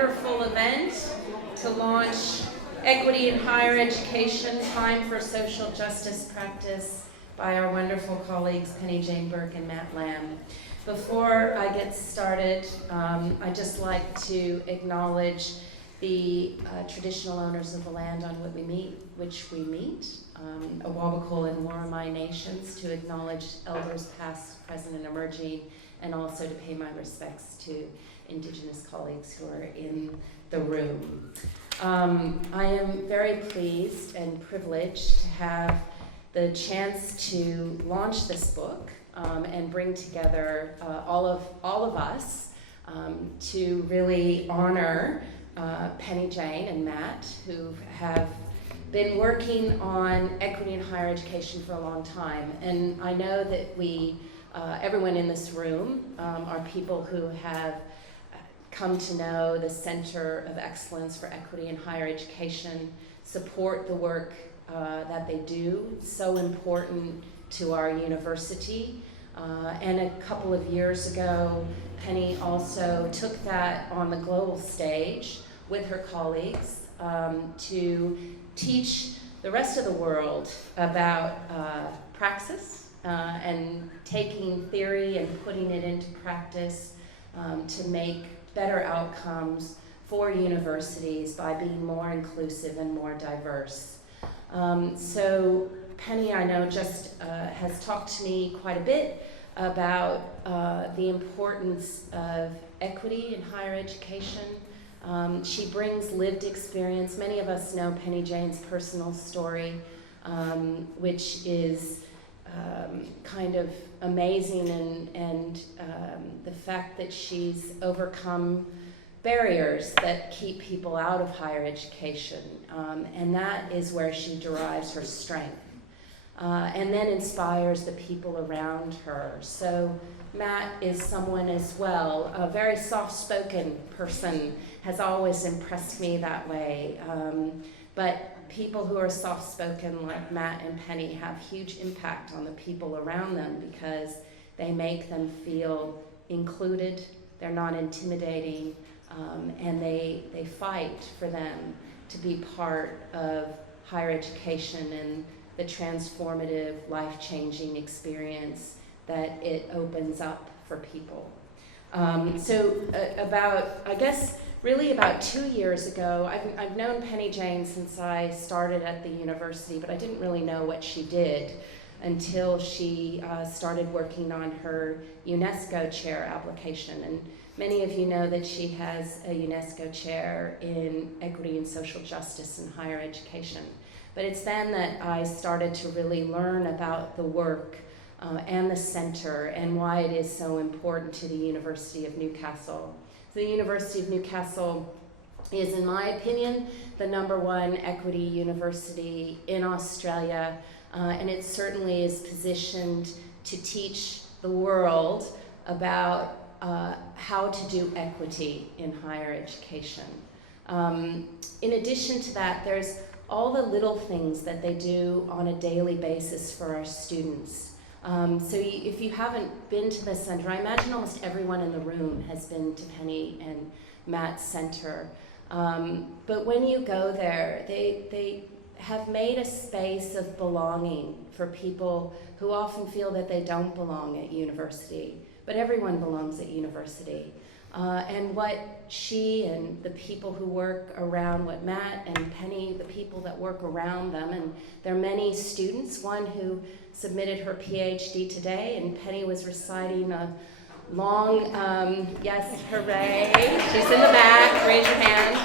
wonderful event to launch Equity in Higher Education, Time for Social Justice Practice by our wonderful colleagues Penny Jane Burke and Matt Lamb. Before I get started, I'd just like to acknowledge the traditional owners of the land on which we meet, Awabakal and Worimi nations, to acknowledge elders past, present, and emerging, and also to pay my respects to Indigenous colleagues who are in the room. I am very pleased and privileged to have the chance to launch this book and bring together all of us to really honor Penny Jane and Matt, who have been working on equity in higher education for a long time. And I know that everyone in this room are people who have come to know the Center of Excellence for Equity in Higher Education, support the work that they do, so important to our university. And a couple of years ago, Penny also took that on the global stage with her colleagues to teach the rest of the world about praxis and taking theory and putting it into practice to make better outcomes for universities by being more inclusive and more diverse. So Penny, I know, just has talked to me quite a bit about the importance of equity in higher education. She brings lived experience. Many of us know Penny Jane's personal story, which is kind of amazing, and the fact that she's overcome barriers that keep people out of higher education, and that is where she derives her strength, and then inspires the people around her. So Matt is someone as well, a very soft-spoken person, has always impressed me that way, but people who are soft-spoken like Matt and Penny have huge impact on the people around them because they make them feel included, they're not intimidating, and they fight for them to be part of higher education and the transformative, life-changing experience that it opens up for people. Really about 2 years ago, I've known Penny Jane since I started at the university, but I didn't really know what she did until she started working on her UNESCO chair application. And many of you know that she has a UNESCO chair in equity and social justice in higher education. But it's then that I started to really learn about the work and the center and why it is so important to the University of Newcastle. The University of Newcastle is, in my opinion, the #1 equity university in Australia, and it certainly is positioned to teach the world about how to do equity in higher education. In addition to that, there's all the little things that they do on a daily basis for our students. If you haven't been to the center, I imagine almost everyone in the room has been to Penny and Matt's center. But when you go there, they have made a space of belonging for people who often feel that they don't belong at university, but everyone belongs at university. And what she and the people who work around, what Matt and Penny, the people that work around them, and there are many students, one who submitted her PhD today, and Penny was reciting a long, yes, hooray, she's in the back, raise your hand.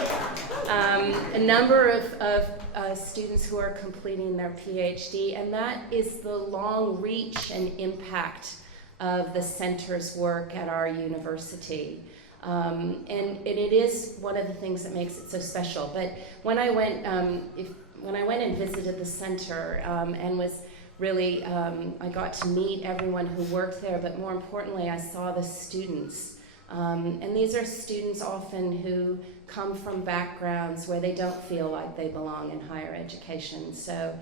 A number of students who are completing their PhD, and that is the long reach and impact of the center's work at our university. And it is one of the things that makes it so special. But when I went and visited the center and was really, I got to meet everyone who worked there, but more importantly, I saw the students. And these are students often who come from backgrounds where they don't feel like they belong in higher education. So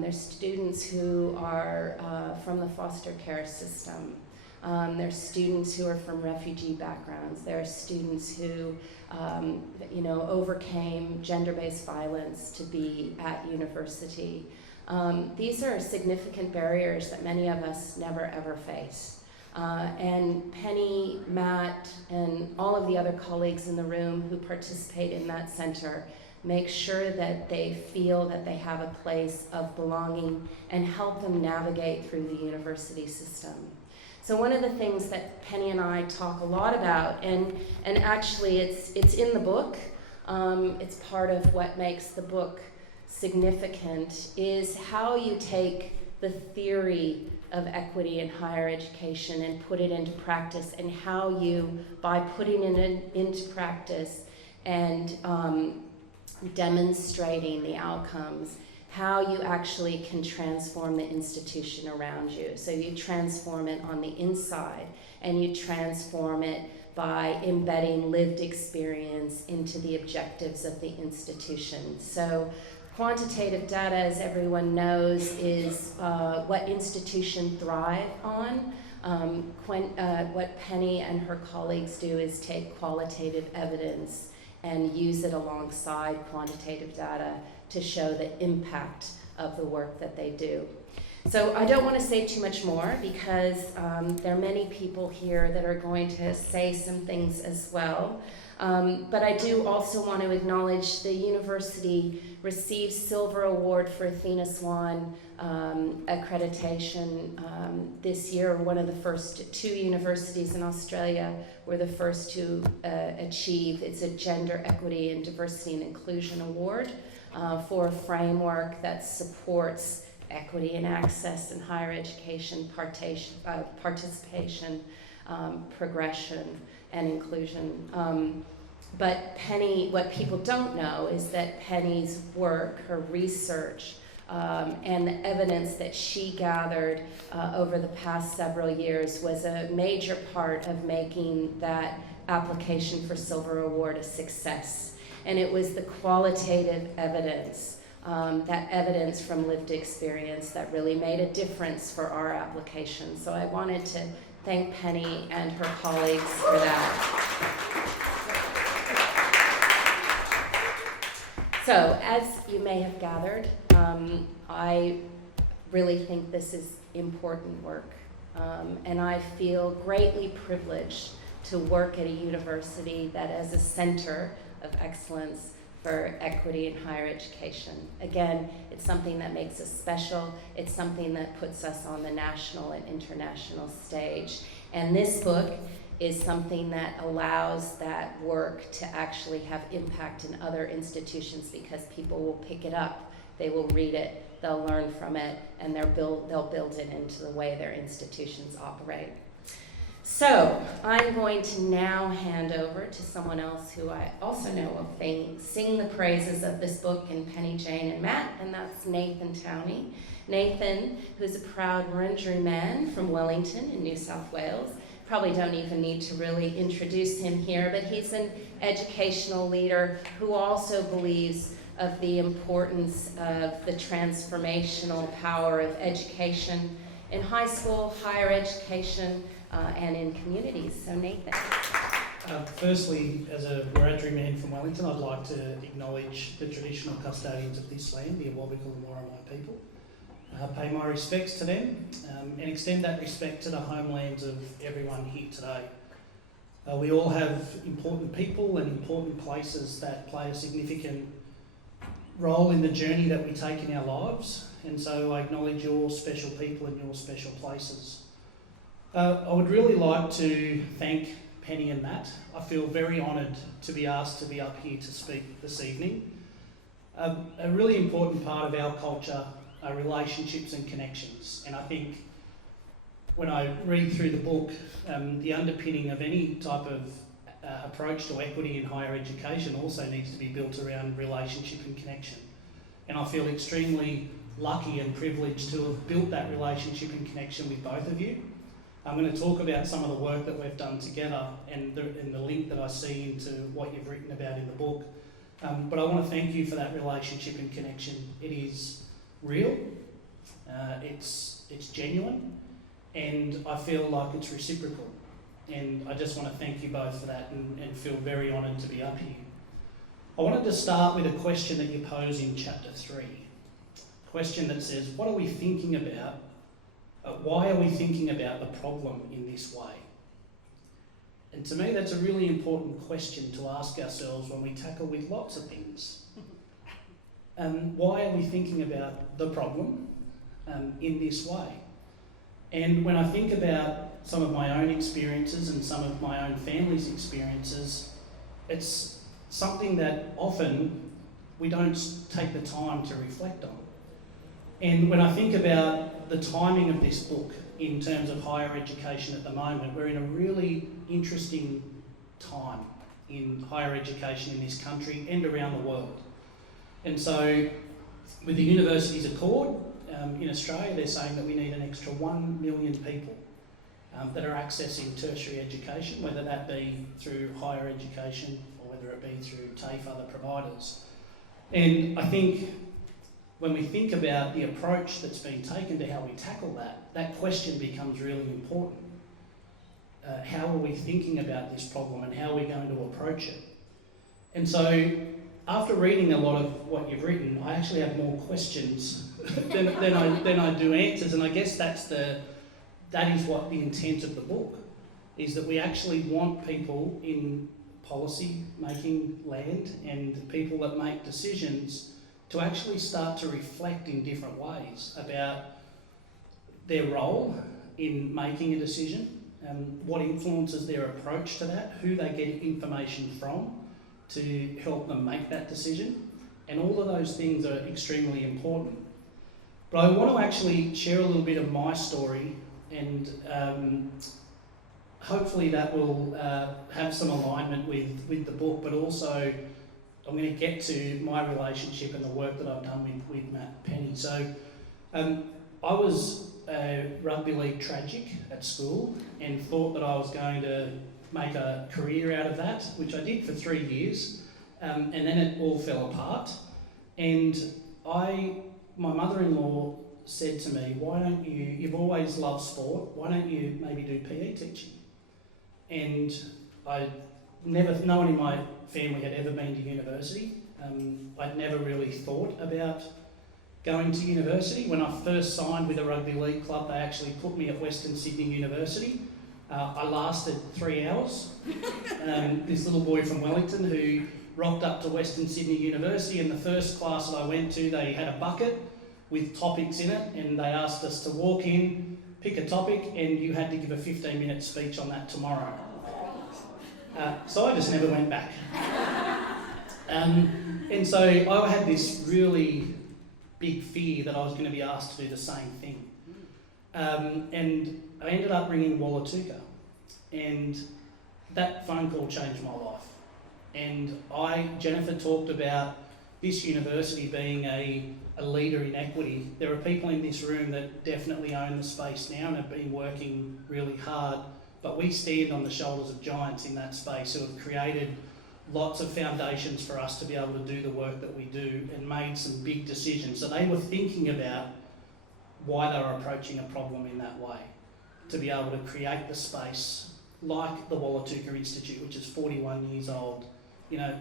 there's students who are from the foster care system. There are students who are from refugee backgrounds. There are students who overcame gender-based violence to be at university. These are significant barriers that many of us never ever face. And Penny, Matt, and all of the other colleagues in the room who participate in that center make sure that they feel that they have a place of belonging and help them navigate through the university system. So one of the things that Penny and I talk a lot about, and actually it's in the book, it's part of what makes the book significant, is how you take the theory of equity in higher education and put it into practice, and how you, by putting it into practice and demonstrating the outcomes, how you actually can transform the institution around you. So you transform it on the inside, and you transform it by embedding lived experience into the objectives of the institution. So quantitative data, as everyone knows, is what institutions thrive on. What Penny and her colleagues do is take qualitative evidence and use it alongside quantitative data to show the impact of the work that they do. So I don't want to say too much more, because there are many people here that are going to say some things as well. But I do also want to acknowledge the university received Silver Award for Athena Swan accreditation this year. One of the first 2 universities in Australia were the first to achieve. It's a Gender Equity and Diversity and Inclusion Award for a framework that supports equity and access in higher education, participation, progression, and inclusion. But Penny, what people don't know is that Penny's work, her research, and the evidence that she gathered over the past several years was a major part of making that application for Silver Award a success. And it was the qualitative evidence, that evidence from lived experience, that really made a difference for our application. So I wanted to thank Penny and her colleagues for that. So, as you may have gathered, I really think this is important work, and I feel greatly privileged to work at a university that is a center of excellence for equity in higher education. Again, it's something that makes us special. It's something that puts us on the national and international stage. And this book is something that allows that work to actually have impact in other institutions, because people will pick it up, they will read it, they'll learn from it, and they'll build it into the way their institutions operate. So I'm going to now hand over to someone else who I also know will sing the praises of this book, and Penny, Jane, and Matt, and that's Nathan Towney. Nathan, who's a proud Wurundjeri man from Wellington in New South Wales. Probably don't even need to really introduce him here, but he's an educational leader who also believes of the importance of the transformational power of education in high school, higher education, and in communities. So Nathan. Firstly, as a Wurundjeri man from Wellington, I'd like to acknowledge the traditional custodians of this land, the Awabakal and Worimi people. Pay my respects to them and extend that respect to the homelands of everyone here today. We all have important people and important places that play a significant role in the journey that we take in our lives, and so I acknowledge your special people and your special places. I would really like to thank Penny and Matt. I feel very honoured to be asked to be up here to speak this evening. A really important part of our culture are relationships and connections, and I think when I read through the book, the underpinning of any type of approach to equity in higher education also needs to be built around relationship and connection. And I feel extremely lucky and privileged to have built that relationship and connection with both of you. I'm going to talk about some of the work that we've done together and the link that I see into what you've written about in the book. But I want to thank you for that relationship and connection. It is real, it's genuine, and I feel like it's reciprocal. And I just want to thank you both for that and feel very honoured to be up here. I wanted to start with a question that you pose in chapter 3. A question that says, what are we thinking about? Why are we thinking about the problem in this way? And to me, that's a really important question to ask ourselves when we tackle with lots of things. Why are we thinking about the problem in this way? And when I think about some of my own experiences and some of my own family's experiences, it's something that often we don't take the time to reflect on. And when I think about the timing of this book in terms of higher education at the moment, we're in a really interesting time in higher education in this country and around the world. And so with the Universities Accord in Australia, they're saying that we need an extra 1 million people that are accessing tertiary education, whether that be through higher education or whether it be through TAFE, other providers. And I think when we think about the approach that's been taken to how we tackle that, that question becomes really important. How are we thinking about this problem and how are we going to approach it? And so after reading a lot of what you've written, I actually have more questions than I do answers, and I guess that is what the intent of the book is, that we actually want people in policy making land and people that make decisions to actually start to reflect in different ways about their role in making a decision, what influences their approach to that, who they get information from to help them make that decision, and all of those things are extremely important. But I want to actually share a little bit of my story, and hopefully that will have some alignment with the book, but also I'm going to get to my relationship and the work that I've done with Matt Penny. So I was a rugby league tragic at school and thought that I was going to make a career out of that, which I did for 3 years, and then it all fell apart. And my mother-in-law said to me, why don't you've always loved sport, why don't you maybe do PE teaching? And no one in my family had ever been to university. I'd never really thought about going to university. When I first signed with a rugby league club, they actually put me at Western Sydney University. I lasted 3 hours. This little boy from Wellington who rocked up to Western Sydney University, and the first class that I went to, they had a bucket with topics in it, and they asked us to walk in, pick a topic, and you had to give a 15-minute speech on that tomorrow. So I just never went back. And so I had this really big fear that I was going to be asked to do the same thing. And I ended up ringing Wallatuka, and that phone call changed my life. And Jennifer talked about this university being a leader in equity. There are people in this room that definitely own the space now and have been working really hard, but we stand on the shoulders of giants in that space who have created lots of foundations for us to be able to do the work that we do and made some big decisions. So they were thinking about why they were approaching a problem in that way, to be able to create the space like the Wallatuka Institute, which is 41 years old,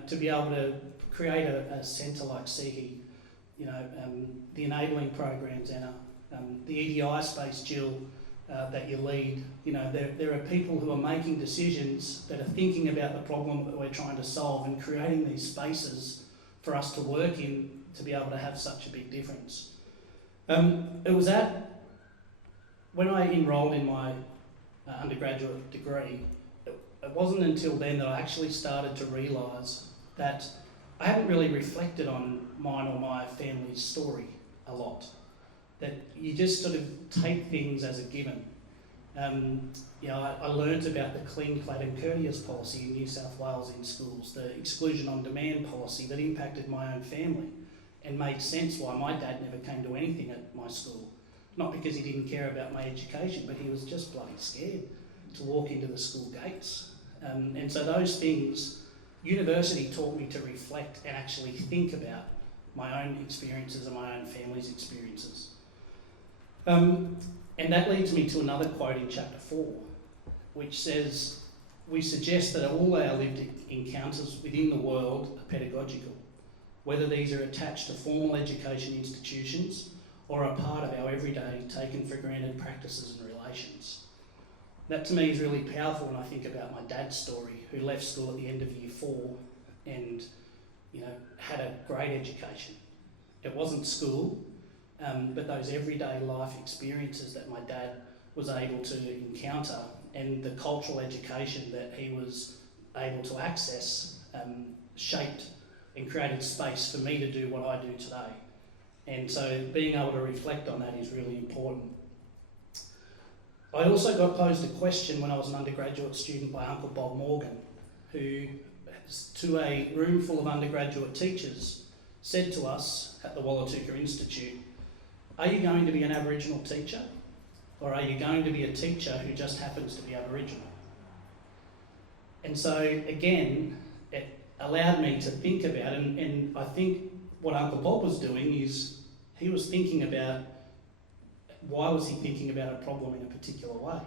to be able to create a centre like CEHI, the enabling programs, Anna, the EDI space, Jill, that you lead. There are people who are making decisions that are thinking about the problem that we're trying to solve and creating these spaces for us to work in to be able to have such a big difference. It was when I enrolled in my undergraduate degree, it wasn't until then that I actually started to realise that I hadn't really reflected on mine or my family's story a lot. That you just sort of take things as a given. I learnt about the clean, clad and courteous policy in New South Wales in schools, the exclusion on demand policy that impacted my own family and made sense why my dad never came to anything at my school. Not because he didn't care about my education, but he was just bloody scared to walk into the school gates. And so those things, university taught me to reflect and actually think about my own experiences and my own family's experiences. And that leads me to another quote in chapter 4, which says, "We suggest that all our lived encounters within the world are pedagogical, whether these are attached to formal education institutions or are part of our everyday, taken for granted practices and relations." That to me is really powerful when I think about my dad's story, who left school at the end of year 4 and, had a great education. It wasn't school, but those everyday life experiences that my dad was able to encounter and the cultural education that he was able to access shaped and created space for me to do what I do today. And so being able to reflect on that is really important. I also got posed a question when I was an undergraduate student by Uncle Bob Morgan, who, to a room full of undergraduate teachers, said to us at the Wallatuka Institute, "Are you going to be an Aboriginal teacher, or are you going to be a teacher who just happens to be Aboriginal?" And so again, it allowed me to think about, and I think what Uncle Bob was doing is he was thinking about, why was he thinking about a problem in a particular way?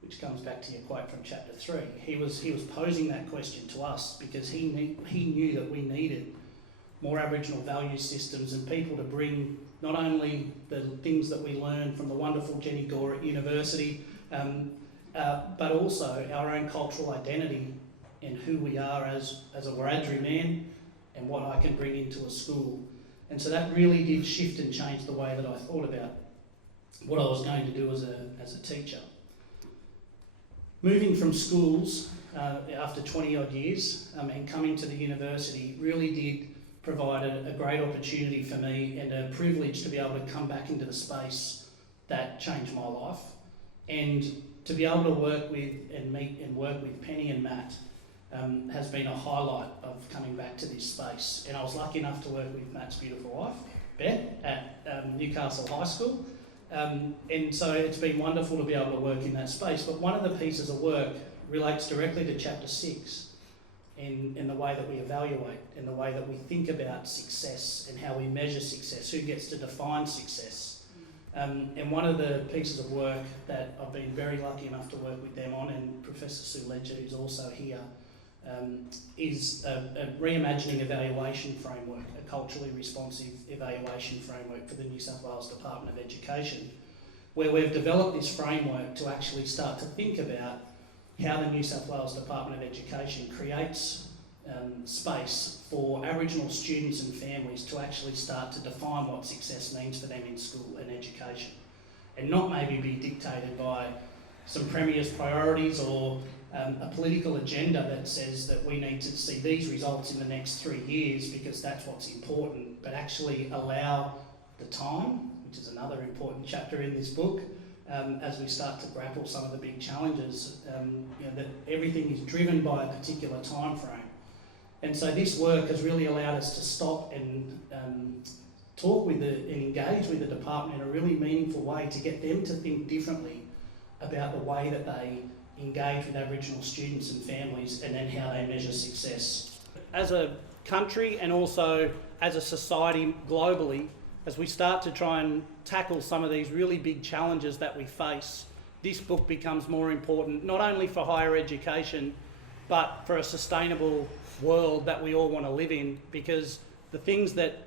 Which comes back to your quote from chapter 3. He was posing that question to us because he knew that we needed more Aboriginal value systems and people to bring not only the things that we learn from the wonderful Jenny Gore at university, but also our own cultural identity and who we are as a Wiradjuri man and what I can bring into a school. And so that really did shift and change the way that I thought about what I was going to do as a teacher. Moving from schools after 20 odd years and coming to the university really did provide a great opportunity for me and a privilege to be able to come back into the space that changed my life, and to be able to work with and meet and work with Penny and Matt has been a highlight of coming back to this space. And I was lucky enough to work with Matt's beautiful wife, Beth, at Newcastle High School. And so it's been wonderful to be able to work in that space. But one of the pieces of work relates directly to chapter 6 in the way that we evaluate, in the way that we think about success and how we measure success, who gets to define success. And one of the pieces of work that I've been very lucky enough to work with them on, and Professor Sue Ledger, who's also here, is a reimagining evaluation framework, a culturally responsive evaluation framework for the New South Wales Department of Education, where we've developed this framework to actually start to think about how the New South Wales Department of Education creates space for Aboriginal students and families to actually start to define what success means for them in school and education, and not maybe be dictated by some Premier's priorities or a political agenda that says that we need to see these results in the next 3 years because that's what's important, but actually allow the time, which is another important chapter in this book, as we start to grapple some of the big challenges, that everything is driven by a particular time frame. And so this work has really allowed us to stop and talk with and engage with the department in a really meaningful way to get them to think differently about the way that they engage with Aboriginal students and families, and then how they measure success. As a country and also as a society globally, as we start to try and tackle some of these really big challenges that we face, this book becomes more important, not only for higher education, but for a sustainable world that we all want to live in, because the things that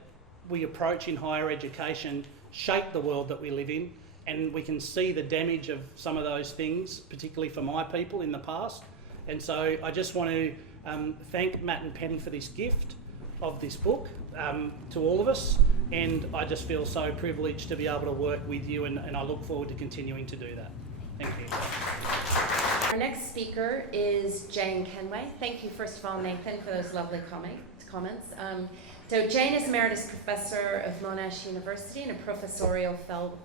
we approach in higher education shape the world that we live in, and we can see the damage of some of those things, particularly for my people in the past. And so I just want to thank Matt and Penny for this gift of this book to all of us, and I just feel so privileged to be able to work with you, and I look forward to continuing to do that. Thank you. Our next speaker is Jane Kenway. Thank you, first of all, Nathan, for those lovely comments. So Jane is Emeritus Professor of Monash University and a Professorial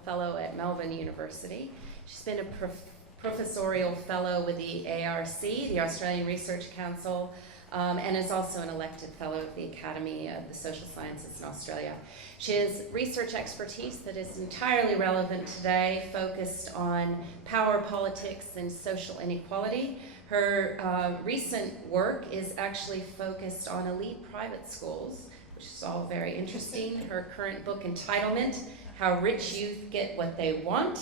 Fellow at Melbourne University. She's been a Professorial Fellow with the ARC, the Australian Research Council, and is also an elected Fellow of the Academy of the Social Sciences in Australia. She has research expertise that is entirely relevant today, focused on power politics and social inequality. Her recent work is actually focused on elite private schools, which is all very interesting. Her current book, Entitlement: How Rich Youth Get What They Want,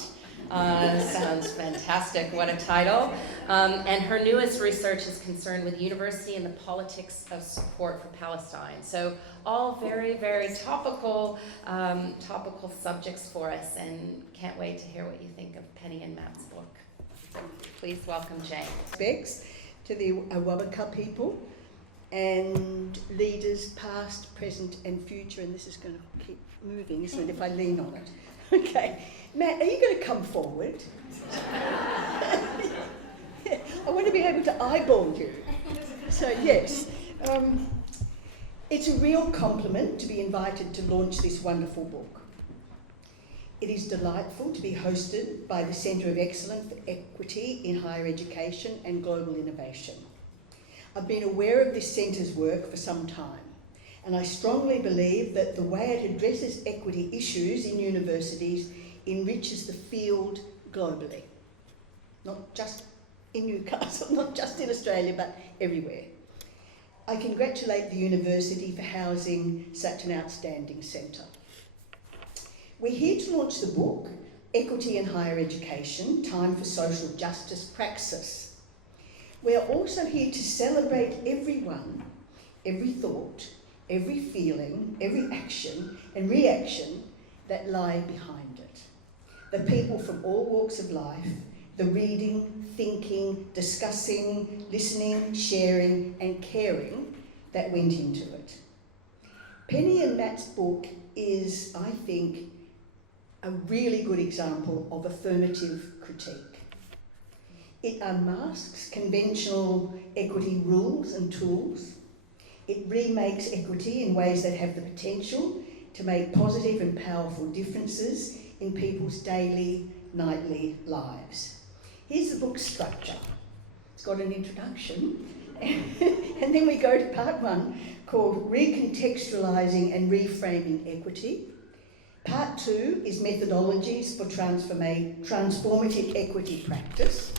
Sounds fantastic. What a title. And her newest research is concerned with university and the politics of support for Palestine. So all very, very topical subjects for us, and can't wait to hear what you think of Penny and Matt's book. Please welcome Jane. Respects to the Awabaka people and leaders past, present and future, and this is going to keep moving, isn't it, if I lean on it? Okay. Matt, are you going to come forward? I want to be able to eyeball you. So, yes. It's a real compliment to be invited to launch this wonderful book. It is delightful to be hosted by the Centre of Excellence for Equity in Higher Education and Global Innovation. I've been aware of this centre's work for some time, and I strongly believe that the way it addresses equity issues in universities enriches the field globally. Not just in Newcastle, not just in Australia, but everywhere. I congratulate the university for housing such an outstanding centre. We're here to launch the book, Equity in Higher Education, Time for Social Justice Praxis. We are also here to celebrate everyone, every thought, every feeling, every action and reaction that lie behind it. The people from all walks of life, the reading, thinking, discussing, listening, sharing and caring that went into it. Penny and Matt's book is, I think, a really good example of affirmative critique. It unmasks conventional equity rules and tools. It remakes equity in ways that have the potential to make positive and powerful differences in people's daily, nightly lives. Here's the book's structure. It's got an introduction, and then we go to part one, called Recontextualising and Reframing Equity. Part two is Methodologies for Transformative Equity Practice.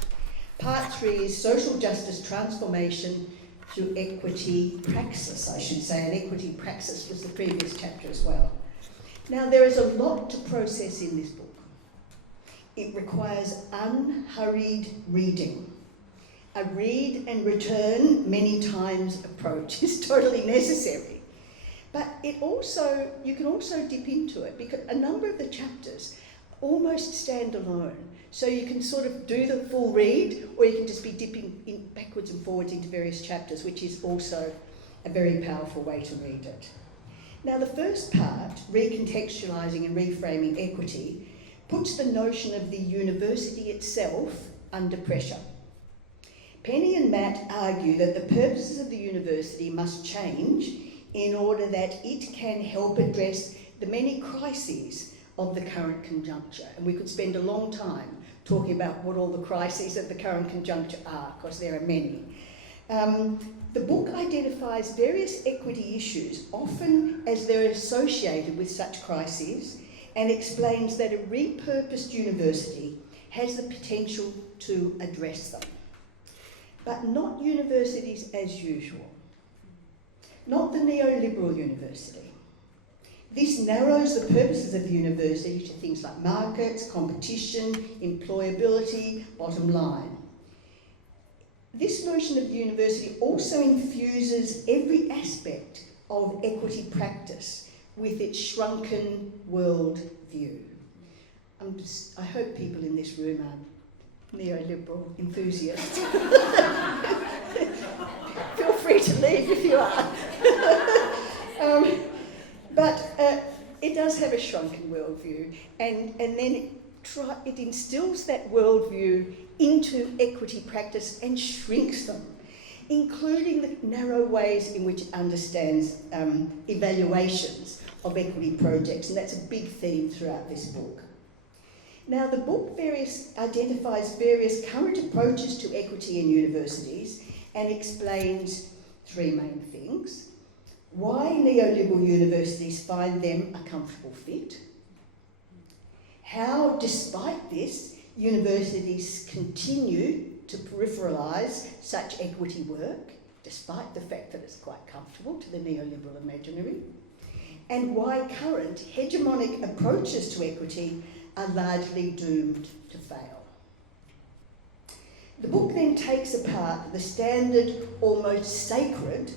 Part three is Social Justice Transformation through Equity Praxis, I should say, and Equity Praxis was the previous chapter as well. Now, there is a lot to process in this book. It requires unhurried reading. A read and return many times approach is totally necessary. But you can also dip into it, because a number of the chapters almost stand alone. So you can sort of do the full read, or you can just be dipping in backwards and forwards into various chapters, which is also a very powerful way to read it. Now, the first part, Recontextualising and Reframing Equity, puts the notion of the university itself under pressure. Penny and Matt argue that the purposes of the university must change in order that it can help address the many crises of the current conjuncture. And we could spend a long time talking about what all the crises of the current conjuncture are, because there are many. The book identifies various equity issues, often as they're associated with such crises, and explains that a repurposed university has the potential to address them. But not universities as usual. Not the neoliberal university. This narrows the purposes of the university to things like markets, competition, employability, bottom line. This notion of the university also infuses every aspect of equity practice with its shrunken world view. I hope people in this room are neoliberal enthusiasts. Feel free to leave if you are. But it does have a shrunken worldview, and then it instills that worldview into equity practice and shrinks them, including the narrow ways in which it understands evaluations of equity projects, and that's a big theme throughout this book. Now, the book identifies various current approaches to equity in universities and explains three main things: why neoliberal universities find them a comfortable fit, how, despite this, universities continue to peripheralise such equity work, despite the fact that it's quite comfortable to the neoliberal imaginary, and why current hegemonic approaches to equity are largely doomed to fail. The book then takes apart the standard, almost sacred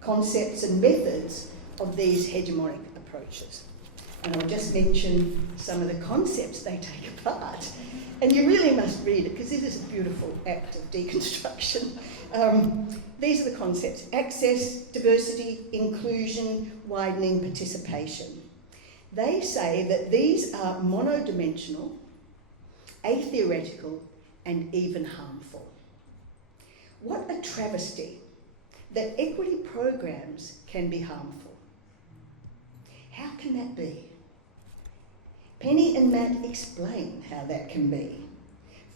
concepts and methods of these hegemonic approaches. And I'll just mention some of the concepts they take apart. And you really must read it, because this is a beautiful act of deconstruction. These are the concepts: access, diversity, inclusion, widening, participation. They say that these are monodimensional, atheoretical, and even harmful. What a travesty that equity programs can be harmful. How can that be? Penny and Matt explain how that can be.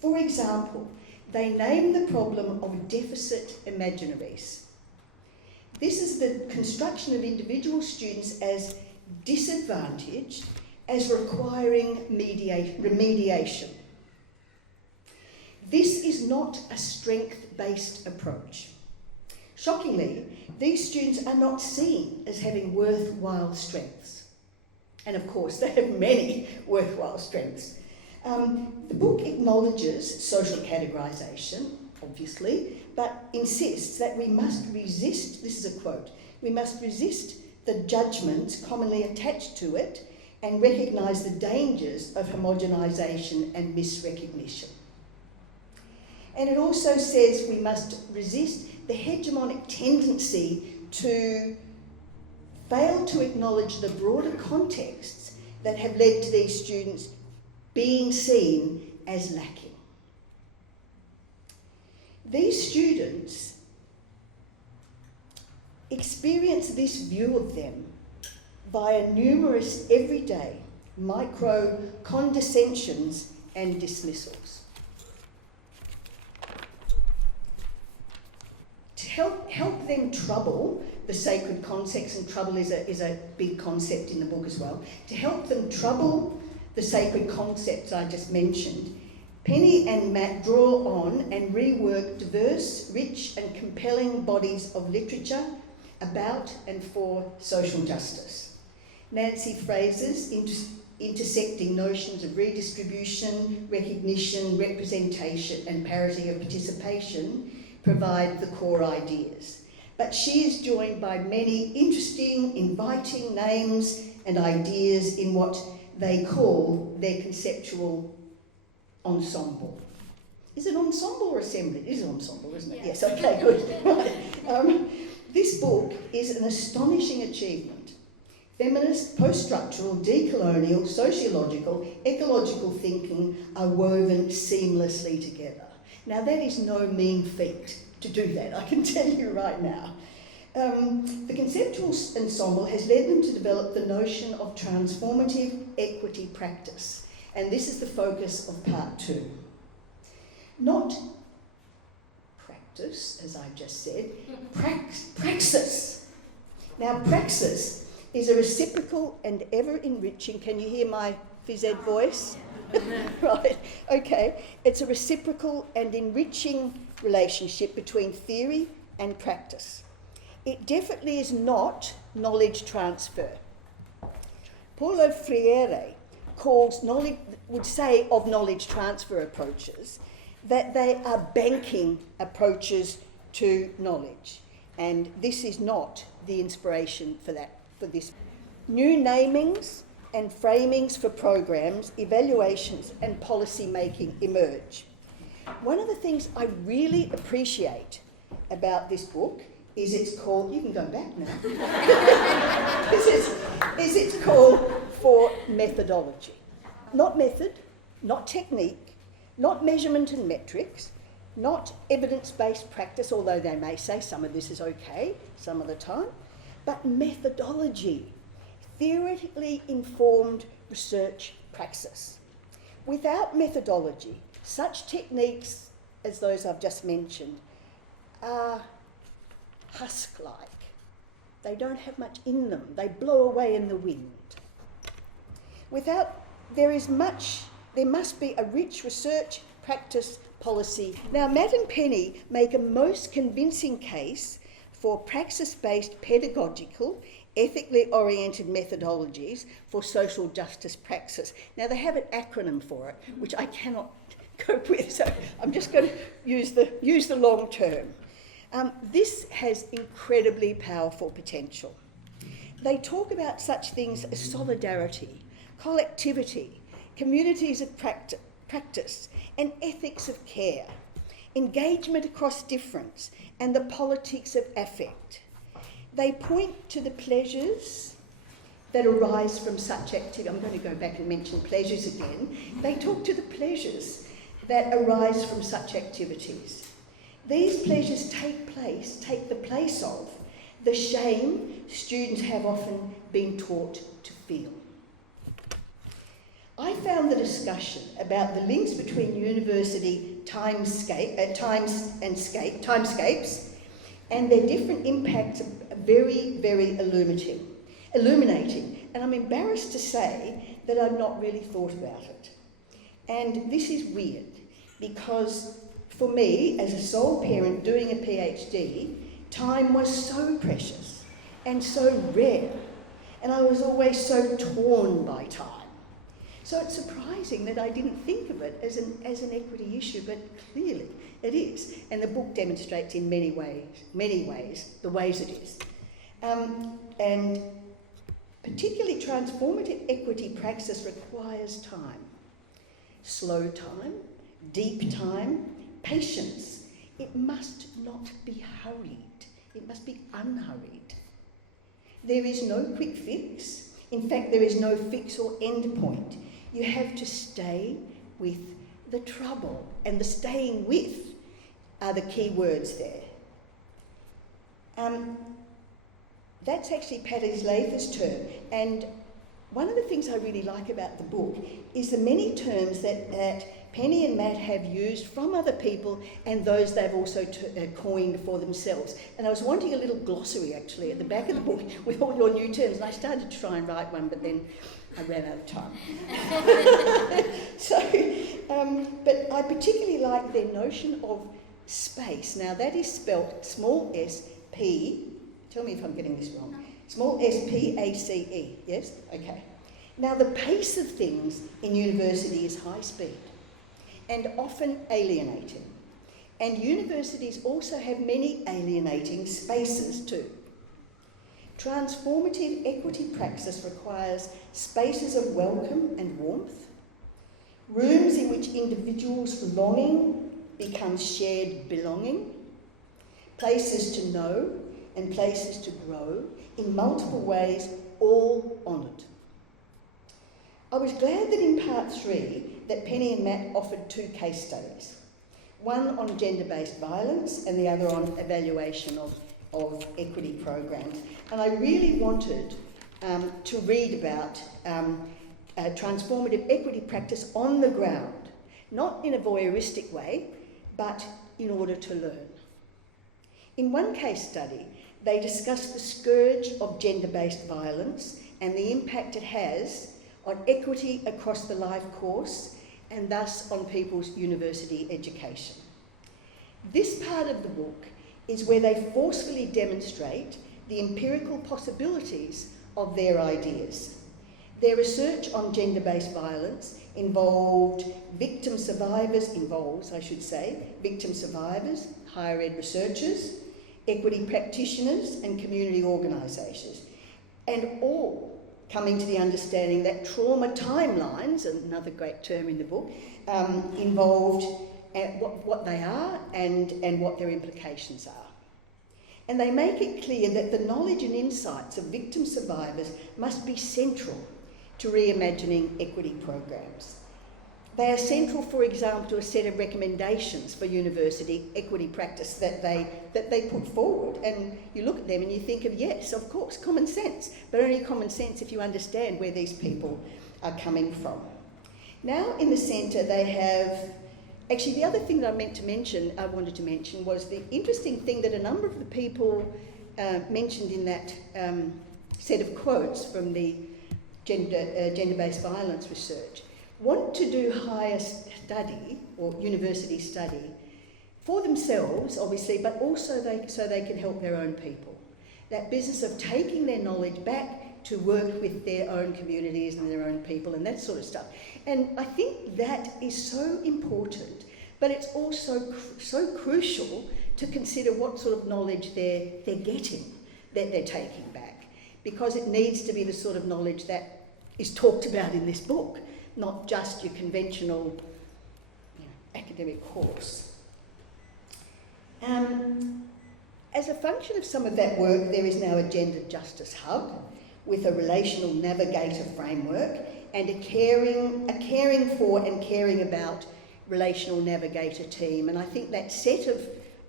For example, they name the problem of deficit imaginaries. This is the construction of individual students as disadvantaged, as requiring remediation. This is not a strength-based approach. Shockingly, these students are not seen as having worthwhile strengths. And of course, they have many worthwhile strengths. The book acknowledges social categorisation, obviously, but insists that we must resist, this is a quote, we must resist the judgments commonly attached to it and recognise the dangers of homogenisation and misrecognition. And it also says we must resist the hegemonic tendency to fail to acknowledge the broader contexts that have led to these students being seen as lacking. These students experience this view of them via numerous everyday micro condescensions and dismissals. To help them trouble the sacred concepts, and trouble is a big concept in the book as well, to help them trouble the sacred concepts I just mentioned, Penny and Matt draw on and rework diverse, rich and compelling bodies of literature about and for social justice. Nancy Fraser's intersecting notions of redistribution, recognition, representation and parity of participation provide the core ideas. But she is joined by many interesting, inviting names and ideas in what they call their conceptual ensemble. Is it ensemble or assembly? It is ensemble, isn't it? Yeah. Yes, okay, good. Right. This book is an astonishing achievement. Feminist, post-structural, decolonial, sociological, ecological thinking are woven seamlessly together. Now, that is no mean feat to do that, I can tell you right now. The conceptual ensemble has led them to develop the notion of transformative equity practice, and this is the focus of part 2. Not practice, as I've just said, praxis. Now, praxis is a reciprocal and ever-enriching, can you hear my phys ed voice? Right, okay. It's a reciprocal and enriching relationship between theory and practice. It definitely is not knowledge transfer. Paulo Freire would say of knowledge transfer approaches that they are banking approaches to knowledge. And this is not the inspiration for this. New namings and framings for programs, evaluations and policy making emerge. One of the things I really appreciate about this book is it's called, you can go back now, is its call for methodology. Not method, not technique, not measurement and metrics, not evidence-based practice, although they may say some of this is okay some of the time, but methodology, theoretically informed research praxis. Without methodology, such techniques as those I've just mentioned are husk-like. They don't have much in them. They blow away in the wind. There must be a rich research practice policy. Now, Matt and Penny make a most convincing case for praxis-based pedagogical, ethically oriented methodologies for social justice praxis. Now they have an acronym for it, which I cannot cope with, so I'm just going to use the long term. This has incredibly powerful potential. They talk about such things as solidarity, collectivity, communities of practice, and ethics of care, engagement across difference, and the politics of affect. They point to the pleasures that arise from such activity. I'm going to go back and mention pleasures again. They talk to the pleasures that arise from such activities. These pleasures take the place of the shame students have often been taught to feel. I found the discussion about the links between university timescapes and their different impacts very, very illuminating. And I'm embarrassed to say that I've not really thought about it. And this is weird, because for me, as a sole parent doing a PhD, time was so precious and so rare, and I was always so torn by time. So it's surprising that I didn't think of it as an equity issue, but clearly it is. And the book demonstrates in many ways the ways it is. And particularly transformative equity praxis requires time. Slow time, deep time, patience. It must not be hurried. It must be unhurried. There is no quick fix. In fact, there is no fix or end point. You have to stay with the trouble, and the staying with are the key words there. That's actually Patty Lather's term, and one of the things I really like about the book is the many terms that Penny and Matt have used from other people and those they've also coined for themselves. And I was wanting a little glossary actually at the back of the book with all your new terms, and I started to try and write one, but then I ran out of time. But I particularly like their notion of space. Now that is spelt small s p, tell me if I'm getting this wrong, small s-p-a-c-e, yes? Okay. Now the pace of things in university is high speed and often alienating. And universities also have many alienating spaces too. Transformative equity praxis requires spaces of welcome and warmth, rooms in which individuals' longing becomes shared belonging, places to know and places to grow in multiple ways, all honoured. I was glad that in part 3 that Penny and Matt offered 2 case studies, one on gender-based violence and the other on evaluation of equity programs. And I really wanted to read about transformative equity practice on the ground, not in a voyeuristic way, but in order to learn. In one case study, they discussed the scourge of gender-based violence and the impact it has on equity across the life course and thus on people's university education. This part of the book is where they forcefully demonstrate the empirical possibilities of their ideas. Their research on gender-based violence involves victim survivors, higher ed researchers, equity practitioners and community organisations, and all coming to the understanding that trauma timelines, another great term in the book, involved what they are and what their implications are. And they make it clear that the knowledge and insights of victim survivors must be central to reimagining equity programs. They are central, for example, to a set of recommendations for university equity practice that they put forward. And you look at them and you think of, yes, of course, common sense, but only common sense if you understand where these people are coming from. Now in the centre they have, actually the other thing that I wanted to mention was the interesting thing that a number of the people mentioned in that set of quotes from the gender-based violence research want to do higher study or university study for themselves, obviously, but also so they can help their own people. That business of taking their knowledge back to work with their own communities and their own people and that sort of stuff. And I think that is so important, but it's also so crucial to consider what sort of knowledge they're getting, that they're taking back, because it needs to be the sort of knowledge that is talked about in this book, not just your conventional academic course. As a function of some of that work, there is now a Gender Justice Hub with a relational navigator framework and a caring for and caring about relational navigator team. And I think that set of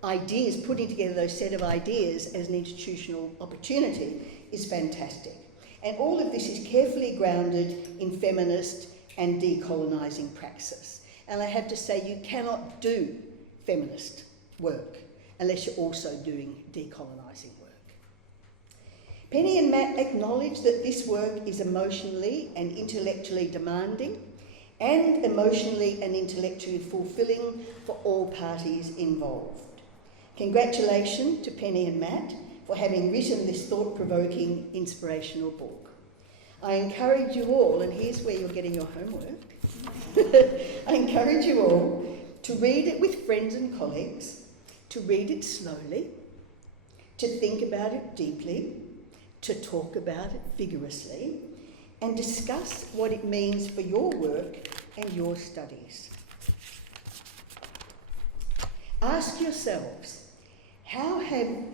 ideas, putting together those set of ideas as an institutional opportunity is fantastic. And all of this is carefully grounded in feminist and decolonising praxis. And I have to say, you cannot do feminist work unless you're also doing decolonising work. Penny and Matt acknowledge that this work is emotionally and intellectually demanding and emotionally and intellectually fulfilling for all parties involved. Congratulations to Penny and Matt for having written this thought-provoking, inspirational book. I encourage you all, and here's where you're getting your homework, I encourage you all to read it with friends and colleagues, to read it slowly, to think about it deeply, to talk about it vigorously, and discuss what it means for your work and your studies. Ask yourselves, how you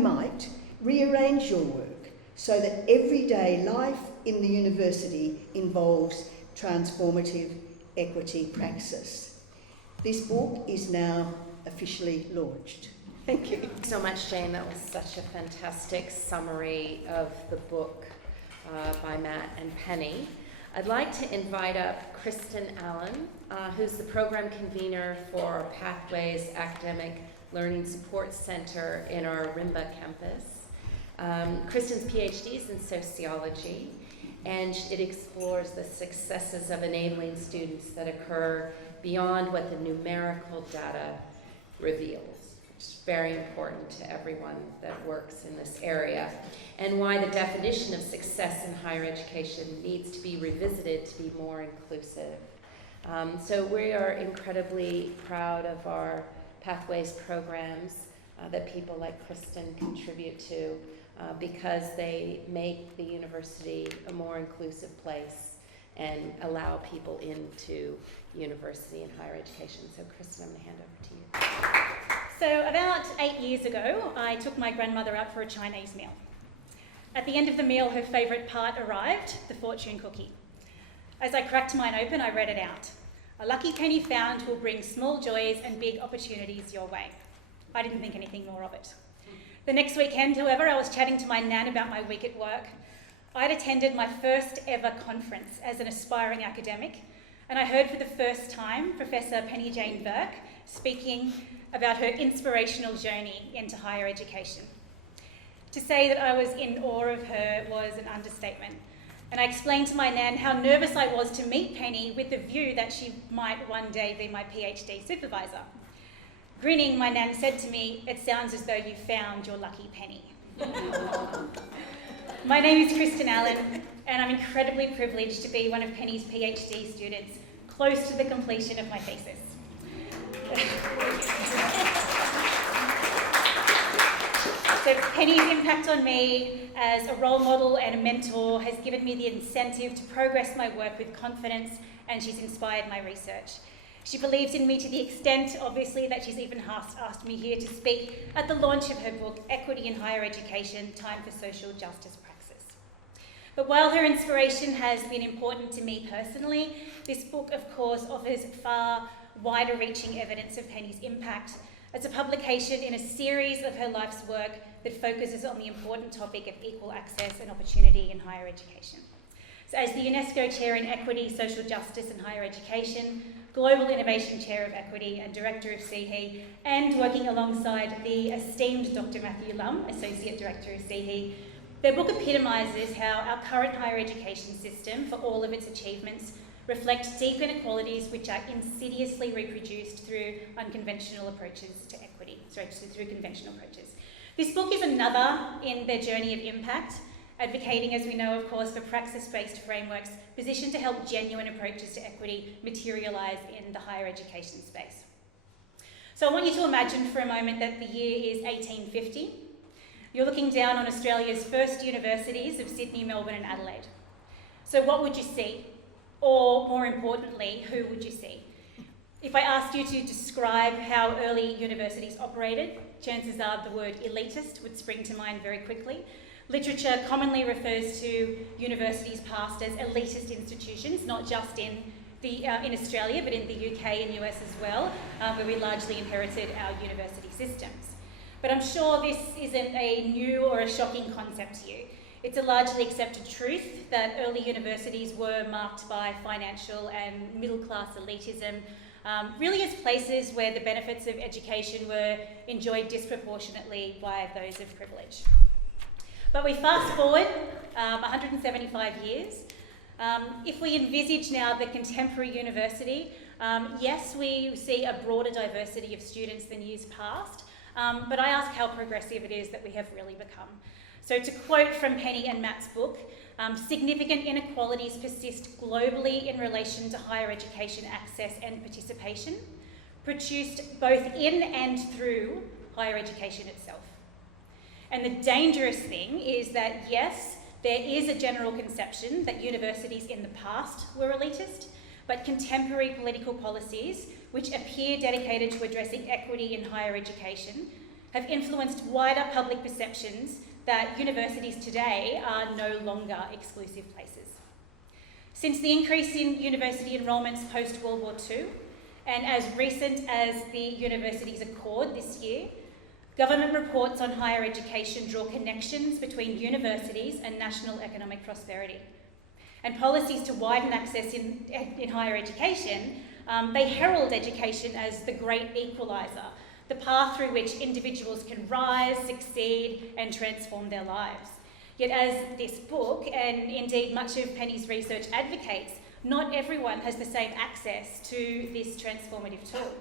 might rearrange your work so that everyday life in the university involves transformative equity praxis. This book is now officially launched. Thank you. Thank you so much, Jane. That was such a fantastic summary of the book by Matt and Penny. I'd like to invite up Kristen Allen, who's the program convener for Pathways Academic Learning Support Center in our Rimba campus. Kristen's PhD is in sociology, and it explores the successes of enabling students that occur beyond what the numerical data reveals, which is very important to everyone that works in this area, and why the definition of success in higher education needs to be revisited to be more inclusive. So we are incredibly proud of our Pathways programs that people like Kristen contribute to because they make the university a more inclusive place and allow people into university and higher education. So Kristen, I'm going to hand over to you. So about 8 years ago, I took my grandmother out for a Chinese meal. At the end of the meal, her favourite part arrived, the fortune cookie. As I cracked mine open, I read it out. A lucky penny found will bring small joys and big opportunities your way. I didn't think anything more of it. The next weekend, however, I was chatting to my nan about my week at work. I'd attended my first ever conference as an aspiring academic, and I heard for the first time Professor Penny Jane Burke speaking about her inspirational journey into higher education. To say that I was in awe of her was an understatement, and I explained to my nan how nervous I was to meet Penny with the view that she might one day be my PhD supervisor. Grinning, my nan said to me, "It sounds as though you found your lucky penny." My name is Kristen Allen, and I'm incredibly privileged to be one of Penny's PhD students, close to the completion of my thesis. So Penny's impact on me as a role model and a mentor has given me the incentive to progress my work with confidence, and she's inspired my research. She believes in me to the extent, obviously, that she's even asked me here to speak at the launch of her book, Equity in Higher Education, Time for Social Justice Praxis. But while her inspiration has been important to me personally, this book, of course, offers far wider-reaching evidence of Penny's impact as a publication in a series of her life's work that focuses on the important topic of equal access and opportunity in higher education. So as the UNESCO Chair in Equity, Social Justice and Higher Education, Global Innovation Chair of Equity and Director of CHE, and working alongside the esteemed Dr. Matthew Lum, Associate Director of CHE, their book epitomises how our current higher education system, for all of its achievements, reflect deep inequalities which are insidiously reproduced through unconventional approaches to equity, through conventional approaches. This book is another in their journey of impact, advocating, as we know, of course, for praxis-based frameworks positioned to help genuine approaches to equity materialise in the higher education space. So I want you to imagine for a moment that the year is 1850. You're looking down on Australia's first universities of Sydney, Melbourne and Adelaide. So what would you see? Or more importantly, who would you see? If I asked you to describe how early universities operated, chances are the word elitist would spring to mind very quickly. Literature commonly refers to universities past as elitist institutions, not just in Australia, but in the UK and US as well, where we largely inherited our university systems. But I'm sure this isn't a new or a shocking concept to you. It's a largely accepted truth that early universities were marked by financial and middle-class elitism, really as places where the benefits of education were enjoyed disproportionately by those of privilege. But we fast forward 175 years. If we envisage now the contemporary university, yes, we see a broader diversity of students than years past, but I ask how progressive it is that we have really become. So to quote from Penny and Matt's book, significant inequalities persist globally in relation to higher education access and participation, produced both in and through higher education itself. And the dangerous thing is that, yes, there is a general conception that universities in the past were elitist, but contemporary political policies, which appear dedicated to addressing equity in higher education, have influenced wider public perceptions that universities today are no longer exclusive places. Since the increase in university enrolments post-World War II, and as recent as the Universities Accord this year, government reports on higher education draw connections between universities and national economic prosperity. And policies to widen access in higher education, they herald education as the great equaliser, the path through which individuals can rise, succeed, and transform their lives. Yet as this book, and indeed much of Penny's research advocates, not everyone has the same access to this transformative tool.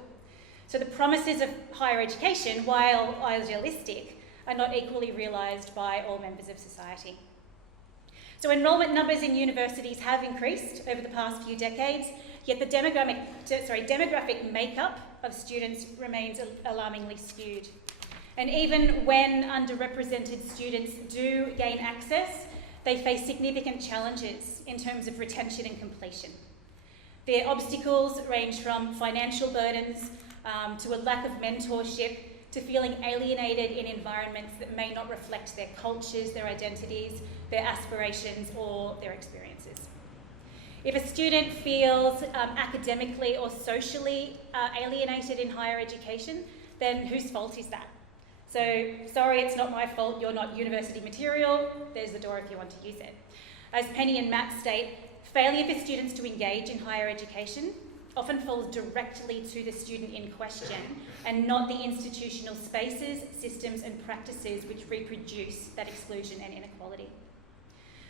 So the promises of higher education, while idealistic, are not equally realised by all members of society. So enrolment numbers in universities have increased over the past few decades, yet the demographic makeup of students remains alarmingly skewed. And even when underrepresented students do gain access, they face significant challenges in terms of retention and completion. Their obstacles range from financial burdens to a lack of mentorship, to feeling alienated in environments that may not reflect their cultures, their identities, their aspirations, or their experiences. If a student feels academically or socially alienated in higher education, then whose fault is that? So, sorry, it's not my fault, you're not university material, there's the door if you want to use it. As Penny and Matt state, failure for students to engage in higher education often falls directly to the student in question and not the institutional spaces, systems and practices which reproduce that exclusion and inequality.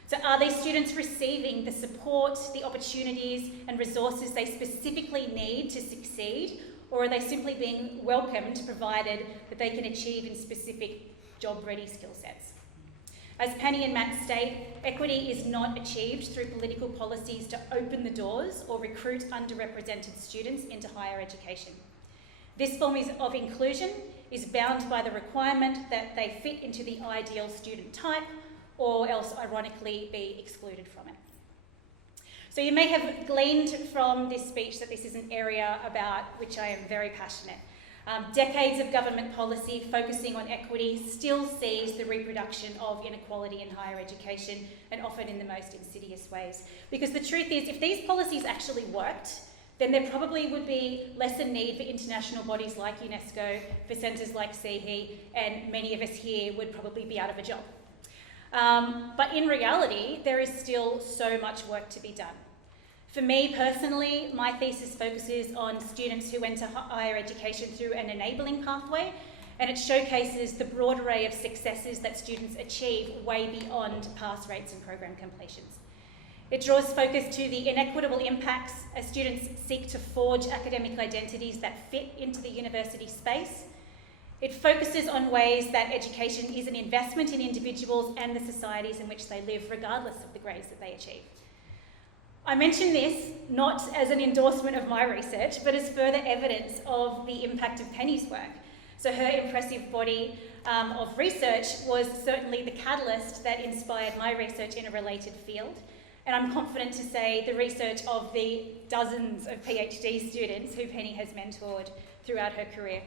So are these students receiving the support, the opportunities and resources they specifically need to succeed, or are they simply being welcomed provided that they can achieve in specific job-ready skill sets? As Penny and Matt state, equity is not achieved through political policies to open the doors or recruit underrepresented students into higher education. This form of inclusion is bound by the requirement that they fit into the ideal student type or else ironically be excluded from it. So you may have gleaned from this speech that this is an area about which I am very passionate. Decades of government policy focusing on equity still sees the reproduction of inequality in higher education, and often in the most insidious ways. Because the truth is, if these policies actually worked, then there probably would be less a need for international bodies like UNESCO, for centres like CEHE, and many of us here would probably be out of a job. But in reality, there is still so much work to be done. For me personally, my thesis focuses on students who enter higher education through an enabling pathway, and it showcases the broad array of successes that students achieve way beyond pass rates and program completions. It draws focus to the inequitable impacts as students seek to forge academic identities that fit into the university space. It focuses on ways that education is an investment in individuals and the societies in which they live, regardless of the grades that they achieve. I mention this not as an endorsement of my research, but as further evidence of the impact of Penny's work. So her impressive body of research was certainly the catalyst that inspired my research in a related field. And I'm confident to say the research of the dozens of PhD students who Penny has mentored throughout her career.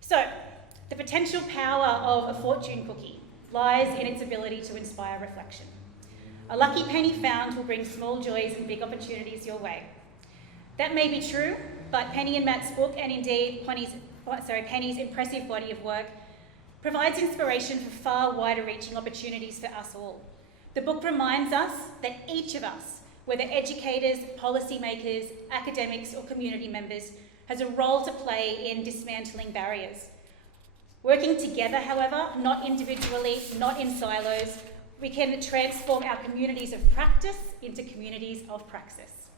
So, the potential power of a fortune cookie lies in its ability to inspire reflection. A lucky penny found will bring small joys and big opportunities your way. That may be true, but Penny and Matt's book, and indeed Penny's impressive body of work, provides inspiration for far wider reaching opportunities for us all. The book reminds us that each of us, whether educators, policymakers, academics, or community members, has a role to play in dismantling barriers. Working together, however, not individually, not in silos, we can transform our communities of practice into communities of praxis.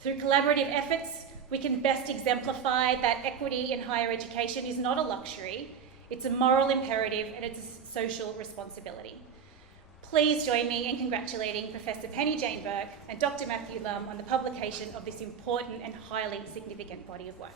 Through collaborative efforts, we can best exemplify that equity in higher education is not a luxury, it's a moral imperative and it's a social responsibility. Please join me in congratulating Professor Penny Jane Burke and Dr. Matthew Lum on the publication of this important and highly significant body of work.